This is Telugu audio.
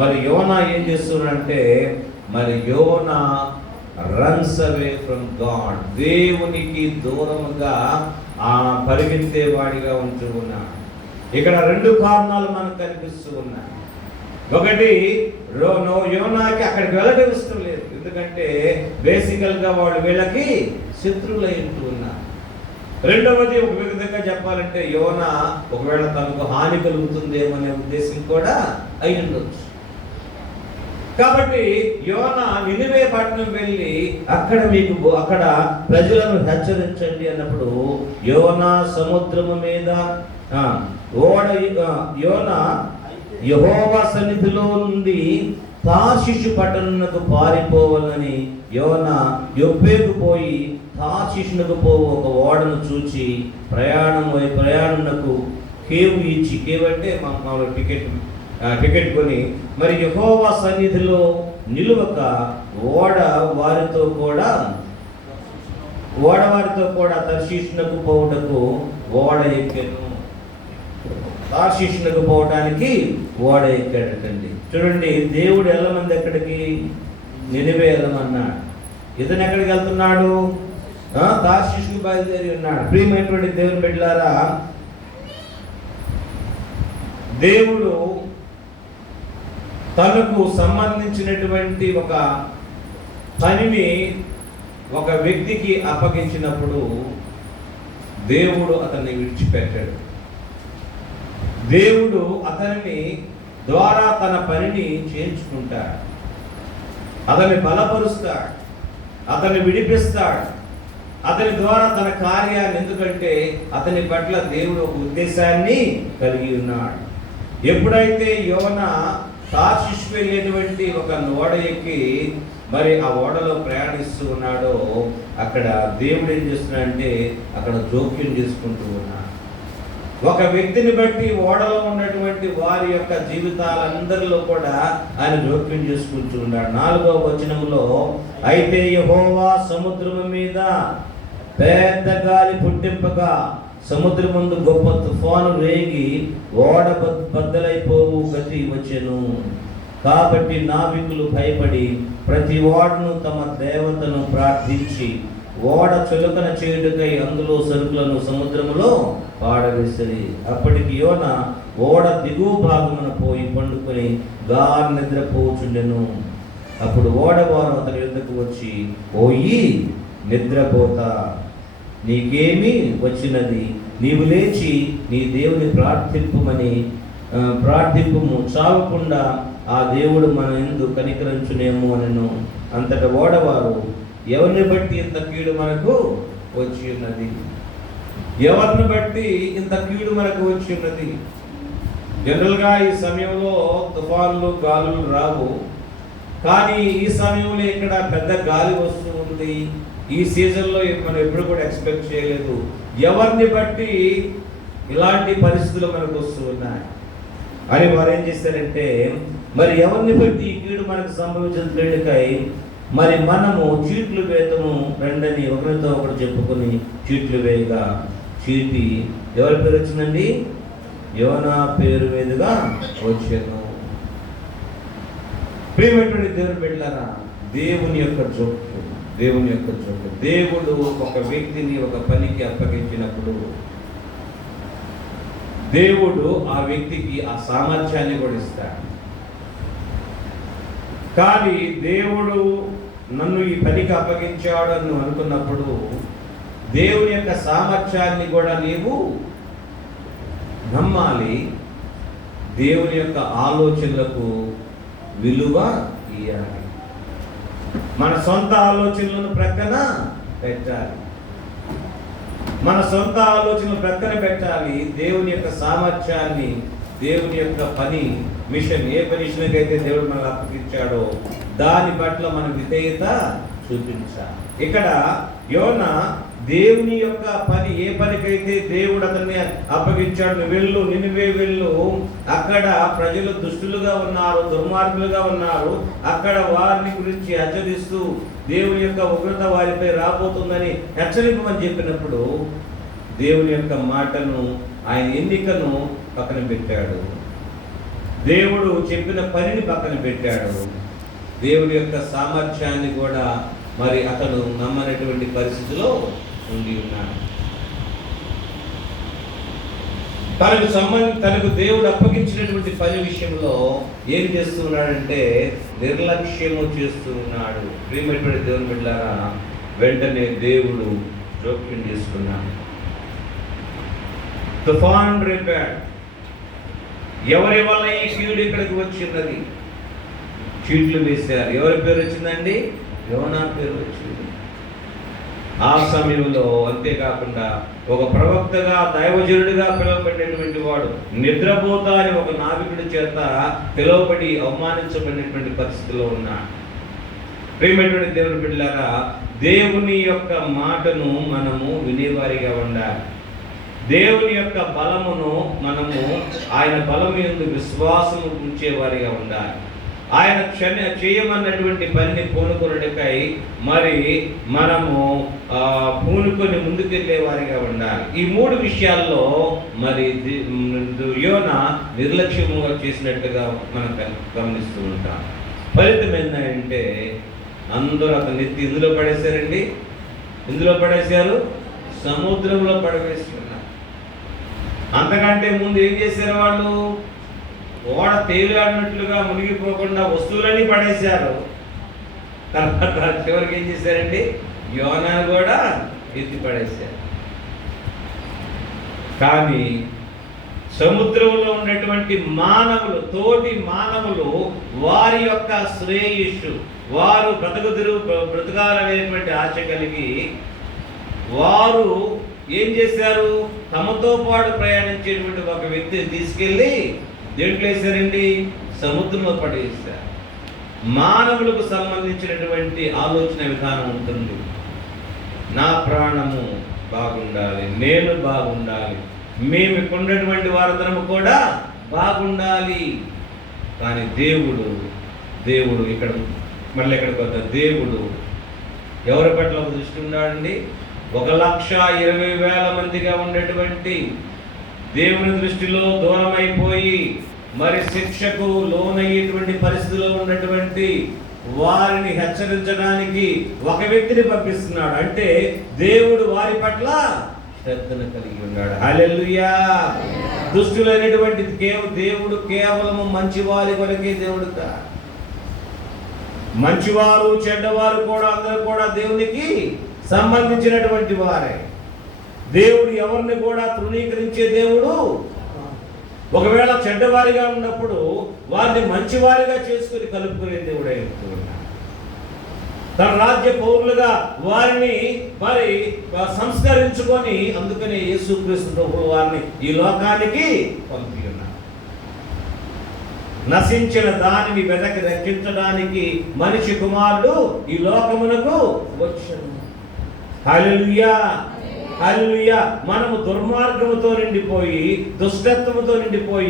మరి యోనా ఏం చేస్తున్నాడంటే, మరి యోనా రన్స్ అవే ఫ్రమ్ గాడ్, దేవునికి దూరముగా పరిగెత్తే వాడిగా ఉంటూ ఉన్నాడు. ఇక్కడ 2 కారణాలు మనకు కనిపిస్తూ ఉన్నాయి. ఒకటి, యోనాకి అక్కడికి వెళ్ళడం ఇష్టం లేదు, ఎందుకంటే బేసికల్గా వాళ్ళు వీళ్ళకి శత్రువులై ఉంటూ ఉన్నారు. రెండవది, ఒక విధంగా చెప్పాలంటే యోనా ఒకవేళ తనకు హాని కలుగుతుందేమో అనే ఉద్దేశం కూడా అయి ఉండొచ్చు. కాబట్టి యోనా నినివే పట్టణం వెళ్ళి అక్కడ ప్రజలను హెచ్చరించండి అన్నప్పుడు యోనా సముద్రము మీద యోనా యెహోవా సన్నిధిలో నుండి తార్షీషు పట్టణమునకు పారిపోవాలని యోనా యొప్పేకు పోయి తార్షీషునకు పోవు ఒక ఓడను చూచి ప్రయాణమునకు కేవు ఇచ్చి, కేవు అంటే మామూలు టికెట్ కొని మరి యెహోవా సన్నిధిలో నిలువక ఓడ వారితో కూడా తర్షీషునకు పోవుటకు ఓడ ఎక్కెను. తార్షీషునకు పోవడానికి ఓడ ఎక్కాడటండి. చూడండి, దేవుడు వెళ్ళమంది ఎక్కడికి? నినివే వెళ్ళమన్నాడు. ఇతను ఎక్కడికి వెళ్తున్నాడు? తార్షీషుకు బయలుదేరి ఉన్నాడు. ప్రియమైనటువంటి దేవుని బిడ్డలారా, దేవుడు తనకు సంబంధించినటువంటి ఒక పనిని ఒక వ్యక్తికి అప్పగించినప్పుడు దేవుడు అతన్ని విడిచిపెట్టాడు. దేవుడు అతనిని ద్వారా తన పనిని చేయించుకుంటాడు, అతన్ని బలపరుస్తాడు, అతన్ని విడిపిస్తాడు, అతని ద్వారా తన కార్యాన్ని. ఎందుకంటే అతని పట్ల దేవుడు ఒక ఉద్దేశాన్ని కలిగి ఉన్నాడు. ఎప్పుడైతే యోనా తార్షీషుకు వెళ్ళేటువంటి ఒక ఓడ ఎక్కి మరి ఆ ఓడలో ప్రయాణిస్తూ ఉన్నాడో అక్కడ దేవుడు ఏం చేస్తున్నాడంటే అక్కడ జోక్యం చేసుకుంటూ ఉన్నాడు. ఒక వ్యక్తిని బట్టి ఓడలో ఉన్నటువంటి వారి యొక్క జీవితాలందరిలో కూడా ఆయన జోక్యం చేసుకుంటూ ఉన్నాడు. 4వ వచనంలో, అయితే యెహోవా సముద్రము మీద పెద్ద గాలి పుట్టింపగా సముద్రం ముందు గొప్ప తుఫాను రేగి ఓడ బద్దలైపోవు గతి వచ్చెను. కాబట్టి నావికులు భయపడి ప్రతి ఓడను తమ దేవతను ప్రార్థించి ఓడ చులకన చేయుటకై అందులో సరుకులను సముద్రములో పాడవేసిరి. అప్పటికి యోనా ఓడ దిగువ భాగమున పోయి పండుకొని గాఢ నిద్రపోచుండెను. అప్పుడు ఓడవారు అతని యుద్ధకు వచ్చి, ఓయి నిద్రపోతా, నీకేమి వచ్చినది? నీవు లేచి నీ దేవుని ప్రార్థింపుము, చావకుండా ఆ దేవుడు మన యందు కనికరించునేమో అనెను. అంతటా ఓడవారు, ఎవరిని బట్టి ఇంత కీడు మనకు వచ్చి ఉన్నది? ఎవరిని బట్టి ఇంత కీడు మనకు వచ్చి ఉన్నది? జనరల్గా ఈ సమయంలో తుఫాన్లు గాలులు రావు, కానీ ఈ సమయంలో ఇక్కడ పెద్ద గాలి వస్తూ ఉంది. ఈ సీజన్లో మనం ఎప్పుడు కూడా ఎక్స్పెక్ట్ చేయలేదు. ఎవరిని బట్టి ఇలాంటి పరిస్థితులు మనకు వస్తూ ఉన్నాయి అని వారు ఏం చేశారంటే, మరి ఎవరిని బట్టి ఈ కీడు మనకు సంభవించిన కీడుకై మరి మనము చీట్లు వేతము రెండని ఒకరితో ఒకరు చెప్పుకొని చీట్లు వేయగా చీటి ఎవరి పేరు వచ్చిందండి? యోనా పేరు మీదుగా వచ్చాను. ప్రియమైనటువంటి దేవుని బిడ్డలారా, దేవుని యొక్క జోక్యం. దేవుడు ఒక వ్యక్తిని ఒక పనికి అప్పగించినప్పుడు దేవుడు ఆ వ్యక్తికి ఆ సామర్థ్యాన్ని కూడా ఇస్తాడు. కానీ దేవుడు నన్ను ఈ పనికి అప్పగించాడు అని అనుకున్నప్పుడు దేవుని యొక్క సామర్థ్యాన్ని కూడా నీవు నమ్మాలి. దేవుని యొక్క ఆలోచనలకు విలువ ఇవ్వాలి. మన సొంత ఆలోచనలను ప్రక్కన పెట్టాలి. దేవుని యొక్క సామర్థ్యాన్ని, దేవుని యొక్క పని, మిషన్, ఏ మిషన్కైతే దేవుడు మనకు అప్పగించాడో దాని పట్ల మన విధేయత చూపించాలి. ఇక్కడ యోనా దేవుని యొక్క పని, ఏ పనికైతే దేవుడు అతన్ని అప్పగించాడు, వెళ్ళు, నినివే వెళ్ళు, అక్కడ ప్రజలు దుష్టులుగా ఉన్నారు, దుర్మార్గులుగా ఉన్నారు, అక్కడ వారిని గురించి హెచ్చరిస్తూ దేవుని యొక్క ఉగ్రత వారిపై రాబోతుందని హెచ్చరింపమని చెప్పినప్పుడు దేవుని యొక్క మాటను, ఆయన ఎన్నికను పక్కన పెట్టాడు. దేవుడు చెప్పిన పనిని పక్కన పెట్టాడు. దేవుడి యొక్క సామర్థ్యాన్ని కూడా మరి అతను నమ్మనటువంటి పరిస్థితిలో ఉండి ఉన్నాడు. తనకు దేవుడు అప్పగించినటువంటి పని విషయంలో ఏం చేస్తూ ఉన్నాడంటే నిర్లక్ష్యము చేస్తూ ఉన్నాడు. ప్రియమైనటువంటి దేవుని బిడ్డలారా, వెంటనే దేవుడు జోక్యం చేసుకున్నాడు. తుఫాన్ రేపాడు. ఎవరి వల్ల ఈ కీడు ఇక్కడికి వచ్చిన్నది? చీట్లు వేశారు. ఎవరి పేరు వచ్చిందండి? యోనా పేరు వచ్చింది. ఆ సమయంలో అంతేకాకుండా ఒక ప్రవక్తగా, దైవజనుడిగా పిలువబడినటువంటి వాడు నిద్రపోతా అని ఒక నావికుడి చేత పిలువబడి అవమానించబడినటువంటి పరిస్థితిలో ఉన్నాడు. ప్రియమైనటువంటి దేవుని బిడ్డలారా, దేవుని యొక్క మాటను మనము వినేవారిగా ఉండాలి. దేవుని యొక్క బలమును మనము ఆయన బలము యందు విశ్వాసము ఉంచేవారిగా ఉండాలి. ఆయన చేయమన్నటువంటి పనిని పూనుకొనుటకై మరి మనము పూనుకొని ముందుకెళ్లే వారిగా ఉండాలి. ఈ 3 విషయాల్లో మరి యోనా నిర్లక్ష్యముగా చేసినట్టుగా మనం గమనిస్తూ ఉంటాం. ఫలితం ఏంటంటే అందరూ అతను ఎత్తి ఇందులో పడేశారండి. ఇందులో పడేశారు, సముద్రంలో పడవేస్తున్నారు. అంతకంటే ముందు ఏం చేశారు? వాళ్ళు ఓడ తేలియాడినట్లుగా మునిగిపోకుండా వస్తువులన్నీ పడేశారు. తర్వాత చివరికి ఏం చేశారండి? యోనాను కూడా ఎత్తి పడేశారు. కానీ సముద్రంలో ఉన్నటువంటి మానవులు, తోటి మానవులు, వారి యొక్క శ్రేయస్సు, వారు బ్రతకాలనేటువంటి ఆశ కలిగి వారు ఏం చేశారు? తమతో పాటు ప్రయాణించేటువంటి ఒక వ్యక్తిని తీసుకెళ్ళి దేంట్లో వేశారండి? సముద్రంలో పడేశారు. మానవులకు సంబంధించినటువంటి ఆలోచన విధానం ఉంటుంది. నా ప్రాణము బాగుండాలి, నేను బాగుండాలి, మేము ఇక్కడ ఉన్నటువంటి వారందరము కూడా బాగుండాలి. కానీ దేవుడు ఇక్కడ మళ్ళీ ఎక్కడికి వద్ద దేవుడు ఎవరి పట్ల ఒక దృష్టి ఉన్నాడండి? 1,20,000 మందిగా ఉండేటువంటి దేవుని దృష్టిలో దూరమైపోయి మరి శిక్షకు లోనయ్యేటువంటి పరిస్థితిలో ఉన్నటువంటి వారిని హెచ్చరించడానికి ఒక వ్యక్తిని పంపిస్తున్నాడు. అంటే దేవుడు వారి పట్ల శ్రద్ధను కలిగి ఉన్నాడు. హల్లెలూయా. దుష్టులైనటువంటి దేవుడు కేవలము మంచివారి కొరకే దేవుడు కాదు. మంచివారు చెడ్డవారు కూడా అందరూ కూడా దేవునికి సంబంధించినటువంటి వారే. దేవుడు ఎవరిని కూడా తృణీకరించే దేవుడు. ఒకవేళ చెడ్డవారిగా ఉన్నప్పుడు వారిని మంచివారిగా చేసుకుని కలుపుకునే దేవుడు అయిపోతున్నాడు. తన రాజ్య పౌరులుగా వారిని మరి సంస్కరించుకొని, అందుకనే యేసుక్రీస్తు ప్రభువు వారిని ఈ లోకానికి పంపి ఉన్నారు. నశించిన దానిని వెదకి రక్షించడానికి మనిషి కుమారుడు ఈ లోకమునకు వచ్చాడు. హల్లెలూయా, హల్లెలూయా. మనము దుర్మార్గముతో నిండిపోయి, దుష్టత్వముతో నిండిపోయి